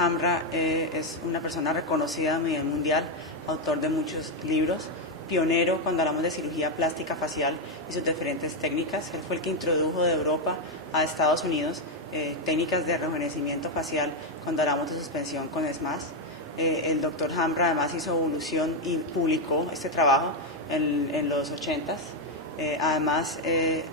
Hamra es una persona reconocida a nivel mundial, autor de muchos libros, pionero cuando hablamos de cirugía plástica facial y sus diferentes técnicas. Él fue el que introdujo de Europa a Estados Unidos técnicas de rejuvenecimiento facial cuando hablamos de suspensión con SMAS. El doctor Hamra además hizo evolución y publicó este trabajo en los 80s. Además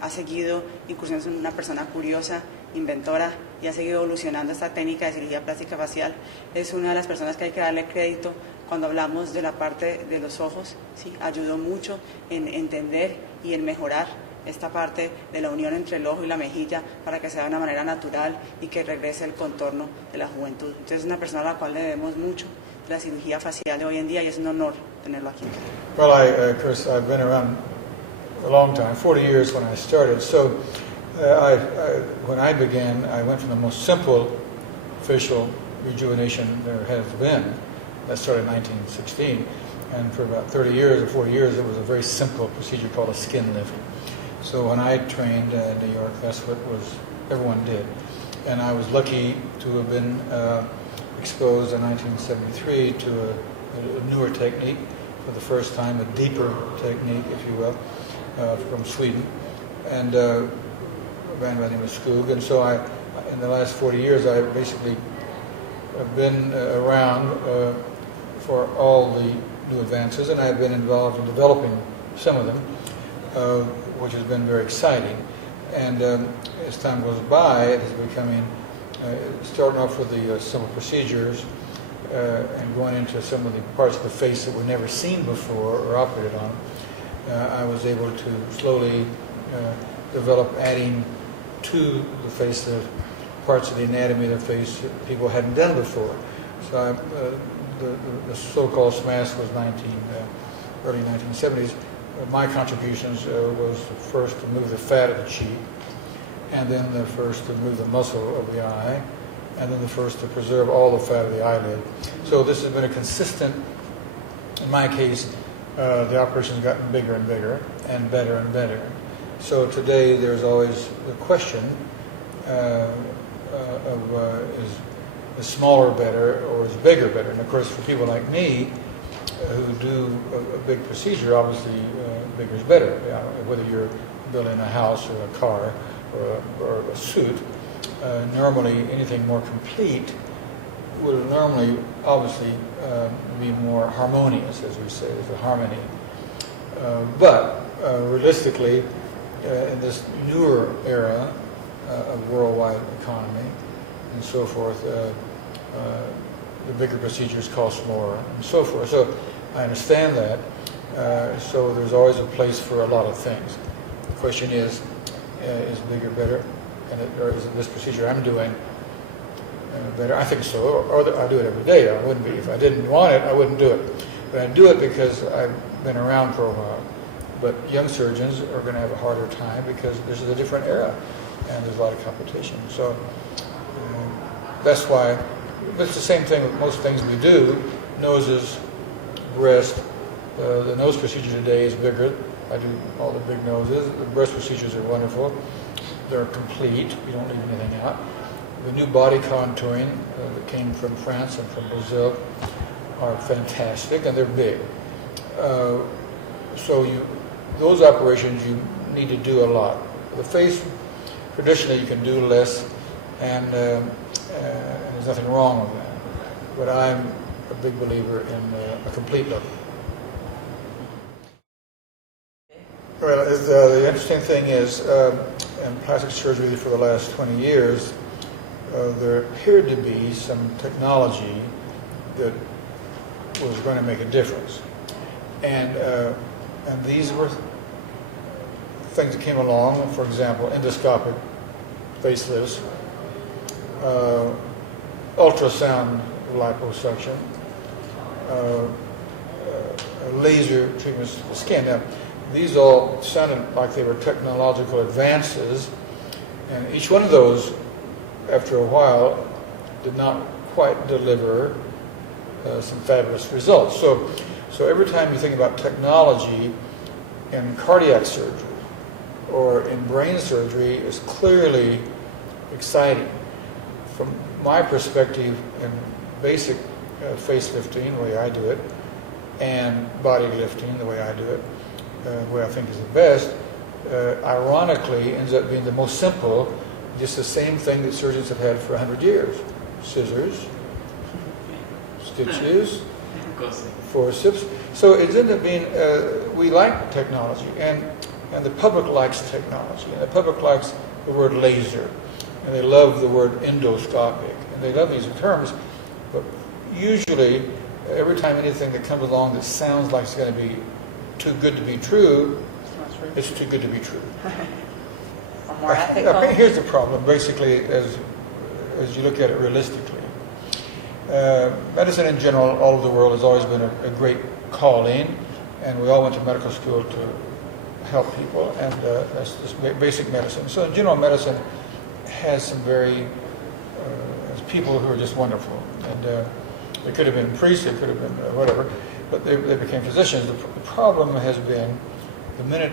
ha seguido incursiones en una persona curiosa, inventora, y ha seguido evolucionando esta técnica de cirugía plástica facial. Es una de las personas que hay que darle crédito cuando hablamos de la parte de los ojos. ¿Sí? Ayudó mucho en entender y en mejorar esta parte de la unión entre el ojo y la mejilla para que sea de una manera natural y que regrese el contorno de la juventud. Entonces es una persona a la cual le debemos mucho de la cirugía facial de hoy en día y es un honor tenerlo aquí. Well, Chris, I've been around a long time, 40 years when I started. So when I began, I went from the most simple facial rejuvenation there has been. That started in 1916. And for about 30 years or 40 years, it was a very simple procedure called a skin lift. So when I trained in New York, that's what everyone did. And I was lucky to have been exposed in 1973 to a newer technique for the first time, a deeper technique, if you will, from Sweden. And a man by the name of Skog. And so in the last 40 years, I basically have been around for all the new advances, and I've been involved in developing some of them, which has been very exciting. And as time goes by, it is becoming, starting off with the simple procedures and going into some of the parts of the face that were never seen before or operated on. I was able to slowly develop adding to the face the parts of the anatomy of the face that people hadn't done before. So the so-called SMAS was early 1970s. My contributions was first to move the fat of the cheek, and then the first to move the muscle of the eye, and then the first to preserve all the fat of the eyelid. So this has been a consistent, in my case, the operation's gotten bigger and bigger and better. So today there's always the question is smaller better or is bigger better? And of course for people like me who do a big procedure, obviously bigger is better. Whether you're building a house or a car or a suit, normally anything more complete will normally obviously be more harmonious, as we say, there's a harmony. But realistically, in this newer era of worldwide economy and so forth, the bigger procedures cost more and so forth. So I understand that. So there's always a place for a lot of things. The question is bigger better? Or is this procedure I'm doing better? I think so. Or I do it every day. I wouldn't be, if I didn't want it, I wouldn't do it. But I do it because I've been around for a while. But young surgeons are going to have a harder time because this is a different era and there's a lot of competition. So that's why it's the same thing with most things we do. Noses, breast. The nose procedure today is bigger. I do all the big noses. The breast procedures are wonderful. They're complete. You don't leave anything out. The new body contouring that came from France and from Brazil are fantastic, and they're big. So those operations you need to do a lot. The face, traditionally you can do less, and there's nothing wrong with that. But I'm a big believer in a complete look. Well, the interesting thing is, in plastic surgery for the last 20 years, there appeared to be some technology that was going to make a difference. And these were things that came along, for example, endoscopic facelifts, ultrasound liposuction, laser treatments of the skin. Now, these all sounded like they were technological advances, and each one of those, after a while, did not quite deliver some fabulous results. So every time you think about technology in cardiac surgery or in brain surgery, is clearly exciting. From my perspective in basic facelifting, the way I do it, and body lifting, the way I do it, the way I think is the best, ironically ends up being the most simple, just the same thing that surgeons have had for 100 years. Scissors, stitches, forceps. So it ends up being, we like technology, and the public likes technology, and the public likes the word laser, and they love the word endoscopic, and they love these terms, but usually every time anything that comes along that sounds like it's going to be too good to be true, it's too good to be true. Or more ethical. I think here's the problem, basically, as you look at it realistically. Medicine in general, all over the world, has always been a great calling, and we all went to medical school to help people, and that's just basic medicine. So in general, medicine has some very people who are just wonderful, and they could have been priests, they could have been whatever, but they became physicians. The problem has been the minute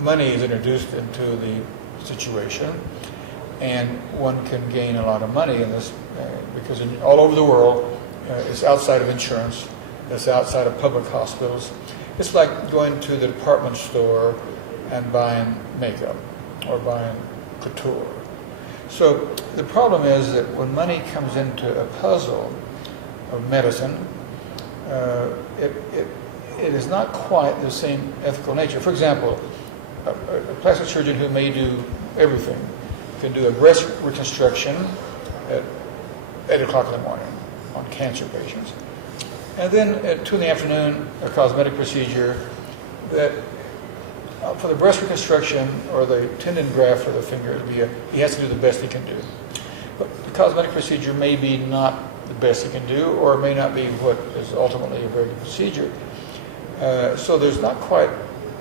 money is introduced into the situation, and one can gain a lot of money in this, because all over the world, it's outside of insurance, it's outside of public hospitals. It's like going to the department store and buying makeup or buying couture. So the problem is that when money comes into a puzzle of medicine, it is not quite the same ethical nature. For example, a plastic surgeon who may do everything can do a breast reconstruction at 8 o'clock in the morning on cancer patients. And then at 2 in the afternoon, a cosmetic procedure that for the breast reconstruction or the tendon graft for the finger, he has to do the best he can do. But the cosmetic procedure may be not the best he can do, or it may not be what is ultimately a very good procedure. So there's not quite,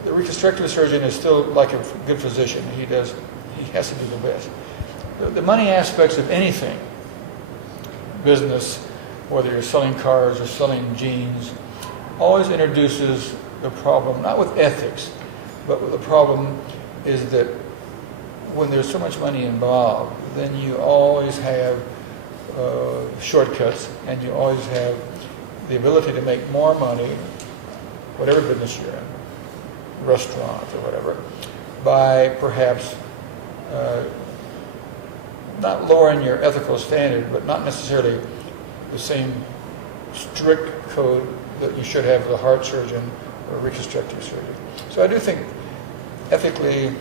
the reconstructive surgeon is still like a good physician. He has to do the best. The money aspects of anything, business, whether you're selling cars or selling jeans, always introduces the problem, not with ethics, but the problem is that when there's so much money involved, then you always have shortcuts, and you always have the ability to make more money, whatever business you're in, restaurant or whatever, by perhaps not lowering your ethical standard, but not necessarily the same strict code that you should have for the heart surgeon or reconstructive surgeon. So I do think ethically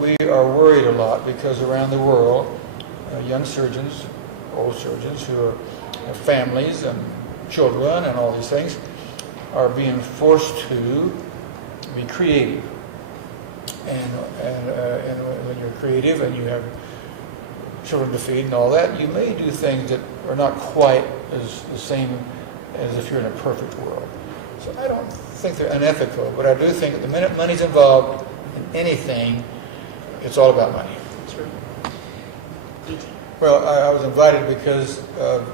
we are worried a lot, because around the world, young surgeons, old surgeons who have families and children and all these things are being forced to be creative. And when you're creative and you have children to feed and all that, you may do things that are not quite as the same as if you're in a perfect world. So I don't think they're unethical, but I do think that the minute money's involved in anything, it's all about money. That's right. Well, I was invited because of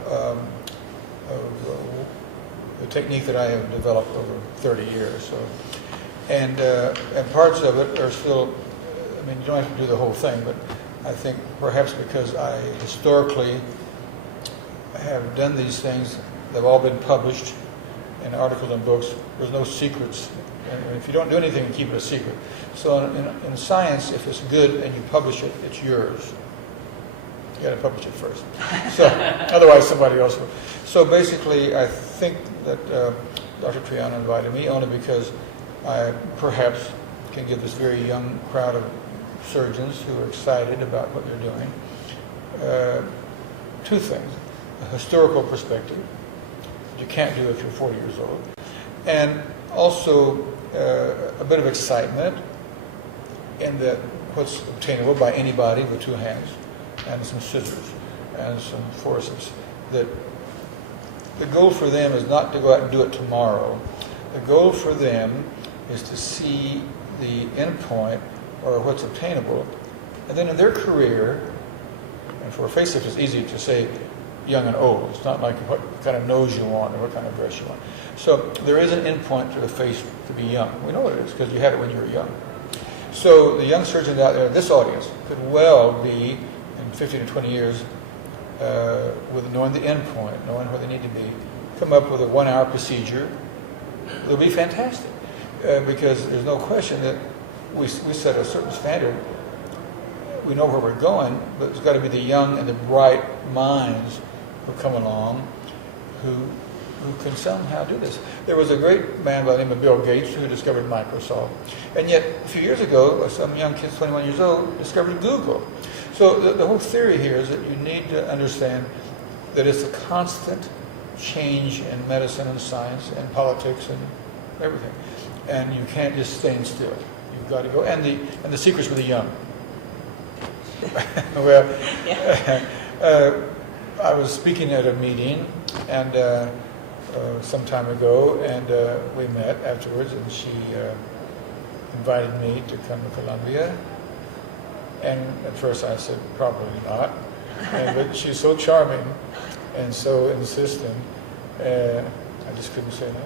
the technique that I have developed over 30 years. So, and parts of it are still, I mean, you don't have to do the whole thing, but I think perhaps because I historically have done these things, they've all been published in articles and books. There's no secrets. And if you don't do anything, you keep it a secret. So in science, if it's good and you publish it, it's yours. You got to publish it first. So otherwise, somebody else will. So basically, I think that Dr. Triana invited me only because I perhaps can give this very young crowd of surgeons who are excited about what they're doing two things: a historical perspective, which you can't do if you're 40 years old, and also a bit of excitement in that what's obtainable by anybody with two hands and some scissors and some forceps. That the goal for them is not to go out and do it tomorrow. The goal for them is to see the end point or what's obtainable, and then in their career, and for a facelift it's easy to say young and old. It's not like what kind of nose you want or what kind of dress you want. So there is an end point to the face to be young. We know what it is because you had it when you were young. So the young surgeons out there, this audience, could well be, in 15 to 20 years, with knowing the end point, knowing where they need to be, come up with a 1-hour procedure. It'll be fantastic because there's no question that we set a certain standard. We know where we're going, but it's got to be the young and the bright minds who come along who can somehow do this. There was a great man by the name of Bill Gates who discovered Microsoft. And yet, a few years ago, some young kids, 21 years old, discovered Google. So the whole theory here is that you need to understand that it's a constant change in medicine and science and politics and everything. And you can't just stand still. You've got to go. And the secret's with the young. Well, I was speaking at a meeting and some time ago, and we met afterwards, and she invited me to come to Colombia. And at first I said, probably not. But she's so charming and so insistent, I just couldn't say no.